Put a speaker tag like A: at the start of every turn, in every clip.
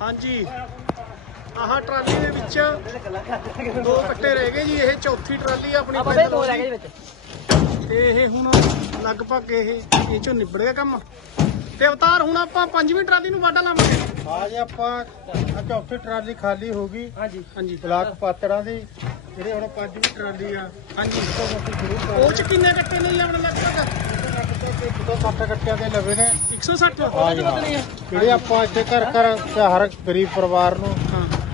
A: ਹਾਂਜੀ। ਆਹ ਟਰਾਲੀ ਦੇ ਵਿੱਚ ਦੋ ਕੱਟੇ ਰਹਿ ਗਏ ਜੀ ਇਹ ਚੌਥੀ ਟਰਾਲੀ ਆ ਆਪਣੀ
B: ਬਾਬੇ ਦੋ ਰਹਿ ਗਏ ਜੀ ਵਿੱਚ।
A: ਤੇ ਇਹ ਹੁਣ ਲਗਭਗ ਇਹ ਇਹ ਚੋਂ ਨਿਬੜ ਗਿਆ ਕੰਮ। ਤੇ ਅਵਤਾਰ ਹੁਣ ਆਪਾਂ ਪੰਜਵੀਂ ਟਰਾਲੀ ਨੂੰ ਵਾਢਾ ਲਾਵਾਂਗੇ।
C: ਅੱਜ ਆਪਾਂ ਆਹ ਚੌਥੀ ਟਰਾਲੀ ਖਾਲੀ ਹੋ ਗਈ।
B: ਹਾਂਜੀ।
A: ਹਾਂਜੀ।
C: ਬਲਾਕ ਪਾਤੜਾਂ ਦੀ ਜਿਹੜੇ ਹੁਣ ਪੰਜਵੀਂ ਟਰਾਲੀ ਆ
A: ਹਾਂਜੀ। ਉਹ ਚ ਕਿੰਨੇ ਕੱਟੇ ਨੇ ਜੀ ਆਪਣੇ ਲਗਭਗ
C: ਤੋਂ ਸੱਤ ਕੱਟਿਆਂ ਦੇ ਲਵੇ ਨੇ।
A: 160
C: ਹਾਂ ਜੀ, ਹਾਂ। ਜਿਹੜੇ ਆਪਾਂ ਇੱਥੇ ਘਰ ਘਰ ਤੇ ਹਰ ਗਰੀਬ ਪਰਿਵਾਰ ਨੂੰ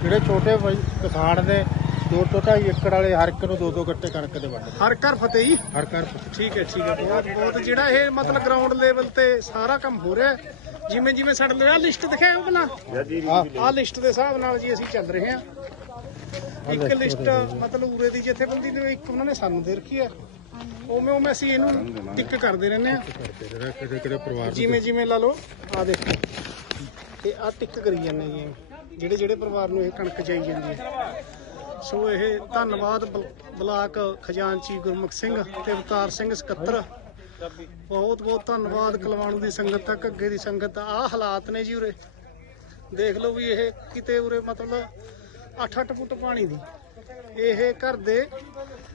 C: ਜਿਹੜੇ ਛੋਟੇ ਕਿਸਾਨ ਦੇ ਦੋ ਤੋਂ ਢਾਈ ਏਕੜ ਵਾਲੇ ਹਰ ਇੱਕ ਨੂੰ ਦੋ ਦੋ ਗੱਟੇ ਕਣਕ ਦੇ ਵੰਡ
A: ਹਰ ਘਰ ਫਤਿਹ ਜੀ।
C: ਹਰ ਘਰ
A: ਠੀਕ ਹੈ ਠੀਕ ਹੈ। ਬਹੁਤ ਬਹੁਤ ਜਿਹੜਾ ਇਹ ਮਤਲਬ ਗਰਾਊਂਡ ਲੈਵਲ ਤੇ ਸਾਰਾ ਕੰਮ ਹੋ ਰਿਹਾ ਹੈ। ਜਿਵੇਂ ਜਿਵੇਂ ਸਾਡੇ ਲਈ ਲਿਸਟ ਦਿਖਾਇਆ ਉਹ ਬਣਾ
C: ਆਹ
A: ਆਹ ਲਿਸਟ ਦੇ ਹਿਸਾਬ ਨਾਲ ਜੀ ਅਸੀਂ ਚੱਲ ਰਹੇ ਹਾਂ। ਇੱਕ ਲਿਸਟ ਮਤਲਬ ਉਰੇ ਦੀ ਜਥੇਬੰਦੀ ਨੇ ਇੱਕ ਉਹਨਾਂ ਨੇ ਸਾਨੂੰ ਦੇ ਰੱਖੀ ਹੈ। ਉਵੇਂ ਉਵੇਂ ਅਸੀਂ ਇਹਨੂੰ ਟਿਕ ਕਰਦੇ ਰਹਿੰਦੇ ਹਾਂ।
C: ਕਿਹੜੇ ਕਿਹੜੇ ਪਰਿਵਾਰ
A: ਜਿਵੇਂ ਜਿਵੇਂ ਲਾ ਲਓ ਆ ਦੇਖੋ। ਤੇ ਆ ਟਿਕ ਕਰੀ ਜਾਂਦੇ ਜੀ ਜਿਹੜੇ ਜਿਹੜੇ ਪਰਿਵਾਰ ਨੂੰ ਇਹ ਕਣਕ ਚਾਈ ਜਾਂਦੀ ਹੈ। ਸੋ ਇਹ ਧੰਨਵਾਦ ਬਲ- ਬਲਾਕ ਖਜ਼ਾਨਚੀ ਗੁਰਮੁਖ ਸਿੰਘ ਤੇ ਅਵਤਾਰ ਸਿੰਘ ਸਕੱਤਰ। ਬਹੁਤ ਬਹੁਤ ਧੰਨਵਾਦ ਕਲਵਾਣੂ ਦੀ ਸੰਗਤ ਤੱਕ, ਅੱਗੇ ਦੀ ਸੰਗਤ। ਆ ਹਾਲਾਤ ਨੇ ਜੀ ਉਰੇ। ਦੇਖ ਲਓ ਵੀ ਇਹ ਕਿਤੇ ਉਰੇ ਮਤਲਬ 8-8 ਫੁੱਟ ਪਾਣੀ ਦੀ। ਇਹ ਘਰ ਦੇ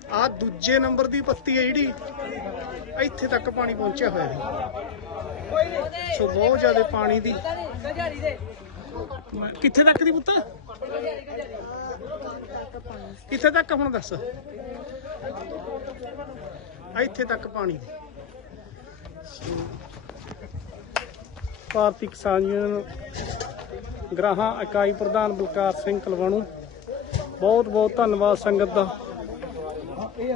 A: ਆ ਦੂਜੇ ਨੰਬਰ ਦੀ ਪੱਤੀ ਹੈ ਜਿਹੜੀ, ਇੱਥੇ ਤੱਕ ਪਾਣੀ ਪਹੁੰਚਿਆ ਹੋਇਆ ਹੈ। ਸੋ ਬਹੁਤ ਜ਼ਿਆਦਾ ਪਾਣੀ ਦੀ ਕਿੱਥੇ ਤੱਕ ਦੀ ਪੁੱਤ? ਕਿੱਥੇ ਤੱਕ ਹੁਣ ਦੱਸ? ਇੱਥੇ ਤੱਕ ਪਾਣੀ ਦੀ। ਭਾਰਤੀ ਕਿਸਾਨ ਯੂਨੀਅਨ ਗ੍ਰਾਹਾਂ ਇਕਾਈ ਪ੍ਰਧਾਨ ਬਲਕਾਰ ਸਿੰਘ ਕਲਵਾਣੂ ਬਹੁਤ ਬਹੁਤ ਧੰਨਵਾਦ ਸੰਗਤ ਦਾ।